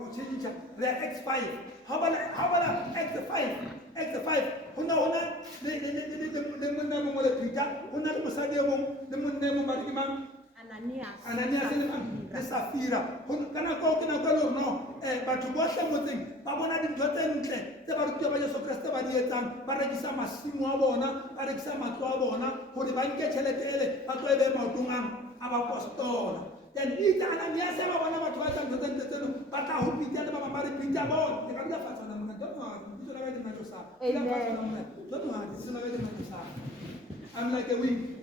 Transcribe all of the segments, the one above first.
go change re X5 how about X5 hona le monna mo le Peter hona le mosadi e mong le monne mo ba di mang Ananias le Safira kana go ke na go no batho bohle motseng ba bona dintho tse ntle tse ba rutwa ba Jesu Kriste ba di etsang ba rekisa masimo a bona ba rekisa matlo a bona hore ba nke tšhelete ele ba tlo be maotong a bapostola then ita Ananias ba bona batho ba tla ntse ntse tseno ba tla ho Peter le ba ba re Peter bo ke ka dira fatsana mona don't know ditso la ba di matlo sa don't know ditso la ba di matlo sa I'm like a wing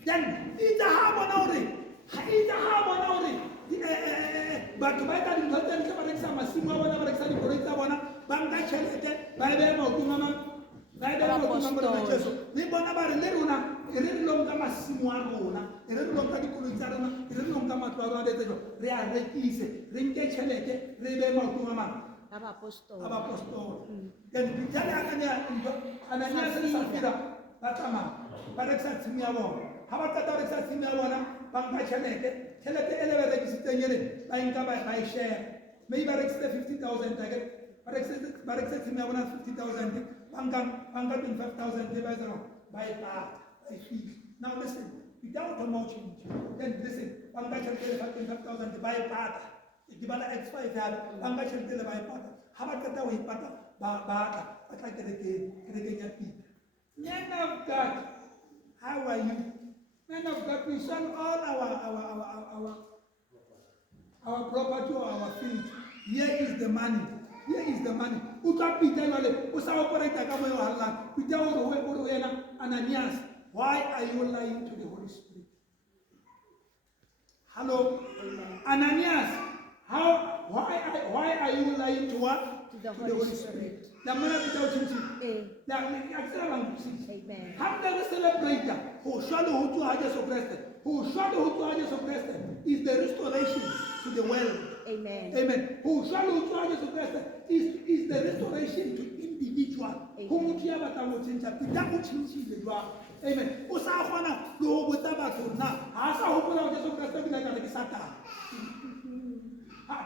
then ita ha bona hore batho ba tla dintho tse ntle ba rekisa masimo a bona ba rekisa dikoloi tsa bona ba nka tšhelete ba e beya maotong a mang ba e beya maotong a bona Jesu le bona ba re le rona e re re lo nka masimo a rona e re re lo nka dikoloi tsa rona e re re lo nka matlo a rona le tsetso re a rekise re nke tšhelete re e beye maotong a mang abapostola then Peter le Ananias le Safira ba tsamaya ba rekisa tshimo ya bona ha ba qeta rekisa tshimo ya bona ba nka tšhelete ele ba rekisitseng ele ba nka ba e share maybe ba rekisitse 50,000 ba rekisa tshimo ya bona 50,000 ba nka 25,000 ba zero ba e pata ba e fihla now listen without no change then listen ba nka tšhelete ele 25,000 ba e pata ke bala X5 ya ba nka tšhelete ele ba e pata ha ba qeta ho e pata ba tla kerekeng ya Peter man of God how are you man of God we sell all our property or our field here is the money uka Peter yale o sa operate ka moyo hallang Peter o yena Ananias why are you lying to the Holy Spirit hello Ananias why are you lying to what to the Holy Spirit. La mana Peter o tshintshi la aktsela bang Amen. ha re celebrate ho shwalo ho tswa ha Jesu Kriste is the restoration to the world. Amen. Ho shwalo ho tswa ha Jesu Kriste is the restoration to individual. Ho motho ya batlang ho tshintsha Peter o tshintshile jwa. Amen. O sa kgona le ho botsa batho na ha sa hopola ho Jesu Kriste bila ka re ke Satan.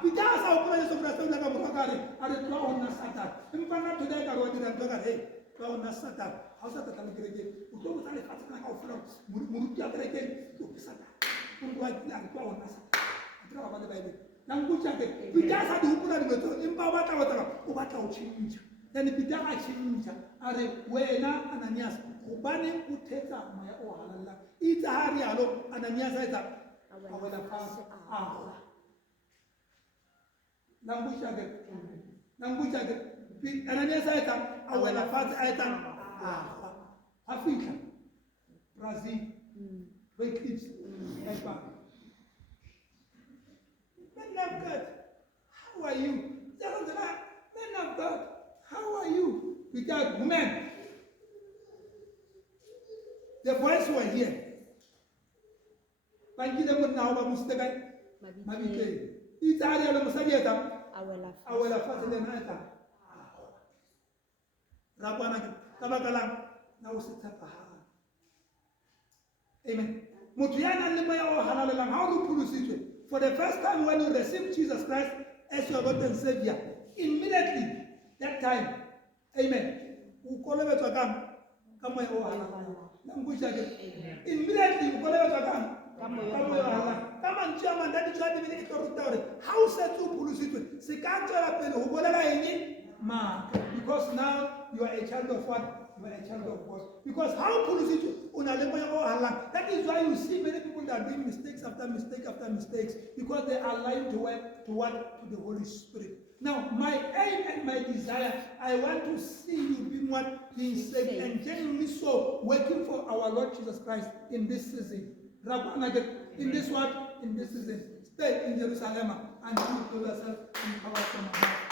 Peter sa hopola Jesu Kriste bila ka moragare a re tloa ho nna Satan. Empa nna today ka re wa dira ntho ka re tloa ho nna Satan. Ha o sa tla le kereke o tlo botsa lefatshe ka ofela moruti ya kereke o ke Satan. O tloa a re tloa ho nna Satan. A tloa ba le Bible. Nang botsa ke Peter sa di hopola dintho empa o batla ho tšhintšha. Then Peter a tšhintšha a re wena Ananias gobaneng o thetsa moya o halalang itse ha re yalo Ananias a etsa a wela fatshe a Nang butsa ke Ananias a etsa a wela fatshe a etsa a fihla Brazil eclipse Man of God, how are you? Man of God, how are you? Because women, the boys were here. Banki da mun nawo ba musu daga mabike. Ita har yalo musajeta awela fase da na ta. Rabana kabakala na usita paha. Amen. Mutuyana lima ya halalalang how to pulusitwe. For the first time when you receive Jesus Christ as your Lord and Savior, immediately that time, amen. Ukolebe twakam kama ya halalalang. Immediately ukolebe twakam kama ya halalalang. Kama nchama ndani chwa ni vile kitorutare. How set you pulusitwe? Sikanto la pele ubolela ini ma. Because now you are a child of what? You are a child of God. Because how pulusitwe? That is why you see many people that are doing mistakes after mistake after mistakes, because they are lying to what? To the Holy Spirit. Now, my aim and my desire, I want to see you being what? Being saved and genuinely so working for our Lord Jesus Christ in this season. In this what? In this season. Stay in Jerusalem and you yourself in power from above.